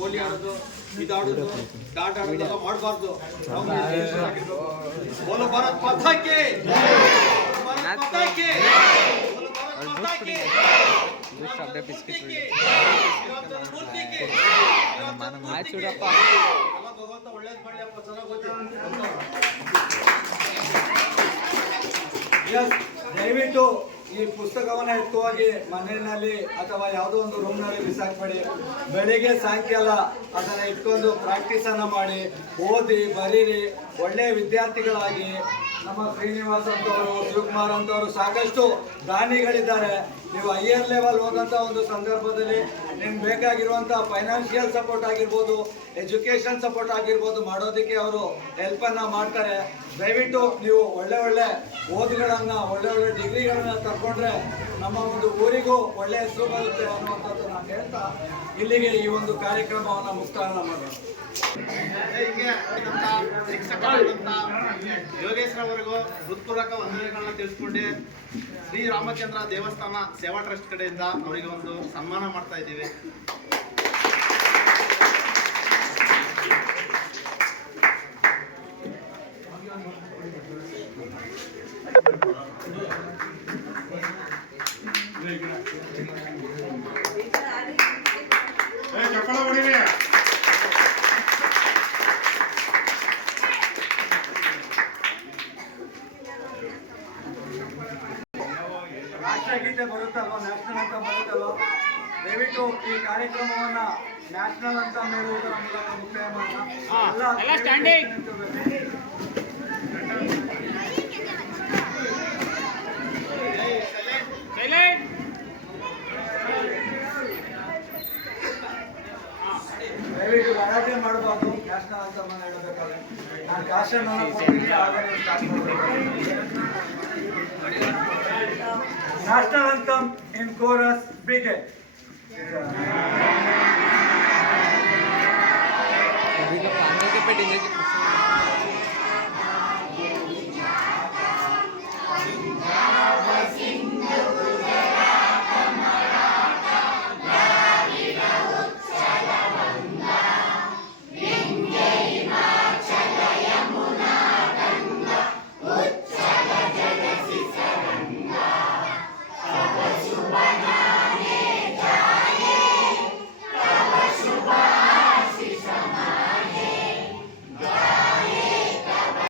ಗೋಲಿ ಆಡೋದು ಇದಾಡೋದು ಡಾಟ್ ಆಡೋದೆಲ್ಲ ಮಾಡಬಾರ್ದು. ಬೋಲೋ ಭಾರತ್ ಮಾತಾ ಕಿ, ಭಾರತ್ ಮಾತಾ ಕಿ, ಬೋಲೋ ಭಾರತ್ ಮಾತಾ ಕಿ. ಭಗವಂತ ಒಳ್ಳೇದು ಮಾಡಲಿ ಅಪ್ಪ, ಚೆನ್ನಾಗಿ ದಯವಿಟ್ಟು ಈ ಪುಸ್ತಕವನ್ನು ಎತ್ತುವಾಗಿ ಮನೆಯಲ್ಲಿ ಅಥವಾ ಯಾವುದೋ ಒಂದು ರೂಮ್ನಲ್ಲಿ ಬಿಸಾಕ್ಬೇಡಿ. ಬೆಳಿಗ್ಗೆ ಸಾಯಂಕಾಲ ಅದನ್ನು ಇಟ್ಕೊಂಡು ಪ್ರಾಕ್ಟೀಸನ್ನು ಮಾಡಿ, ಓದಿ ಬರೀರಿ, ಒಳ್ಳೆಯ ವಿದ್ಯಾರ್ಥಿಗಳಾಗಿ. ನಮ್ಮ ಶ್ರೀನಿವಾಸ್ ಅಂತವರು, ಶಿವಕುಮಾರ್ ಅಂತವರು ಸಾಕಷ್ಟು ದಾನಿಗಳಿದ್ದಾರೆ. ನೀವು ಹೈಯರ್ ಲೆವೆಲ್ ಹೋಗೋಂಥ ಒಂದು ಸಂದರ್ಭದಲ್ಲಿ ನಿಮ್ಗೆ ಬೇಕಾಗಿರುವಂಥ ಫೈನಾನ್ಷಿಯಲ್ ಸಪೋರ್ಟ್ ಆಗಿರ್ಬೋದು, ಎಜುಕೇಷನ್ ಸಪೋರ್ಟ್ ಆಗಿರ್ಬೋದು ಮಾಡೋದಕ್ಕೆ ಅವರು ಹೆಲ್ಪನ್ನು ಮಾಡ್ತಾರೆ. ದಯವಿಟ್ಟು ನೀವು ಒಳ್ಳೆ ಓದುಗಳನ್ನು, ಒಳ್ಳೆ ಡಿಗ್ರಿಗಳನ್ನು ತಗೊಂಡ್ರೆ ನಮ್ಮ ಒಂದು ಊರಿಗೂ ಒಳ್ಳೆ ಹೆಸರು ಬರುತ್ತೆ ಅನ್ನುವಂಥದ್ದು ನಾನು ಹೇಳ್ತಾ ಇಲ್ಲಿಗೆ ಈ ಒಂದು ಕಾರ್ಯಕ್ರಮವನ್ನು ಮುಕ್ತಾಯ ಮಾಡೋಣ. ಯೋಗೇಶ್ವರವರೆಗೂ ಹೃತ್ಪೂರ್ವಕ ವಂದನೆಗಳನ್ನ ತಿಳಿಸ್ಕೊಂಡು ಶ್ರೀರಾಮಚಂದ್ರ ದೇವಸ್ಥಾನ ಸೇವಾ ಟ್ರಸ್ಟ್ ಕಡೆಯಿಂದ ಅವರಿಗೆ ಒಂದು ಸನ್ಮಾನ ಮಾಡ್ತಾ ಇದ್ದೀವಿ. ರಾಷ್ಟ್ರಗೀತೆ ಬರುತ್ತಲ್ವ, ನ್ಯಾಷನಲ್ ಅಂತ ಬರುತ್ತಲ್ವ, ದಯವಿಟ್ಟು ಈ ಕಾರ್ಯಕ್ರಮವನ್ನು ನ್ಯಾಷನಲ್ ಅಂತ ಹೇಳುವುದರ ಮೂಲಕ ಮುಕ್ತಾಯ ಮಾಡೋಣ. ದಯವಿಟ್ಟು ಗಲಾಟೆ ಮಾಡಬಾರ್ದು. ನ್ಯಾಷನಲ್ ಅಂತ ಹೇಳಬೇಕಾದ್ರೆ ನಾನು caution National anthem in chorus begin. अभी का पानी के पे डिले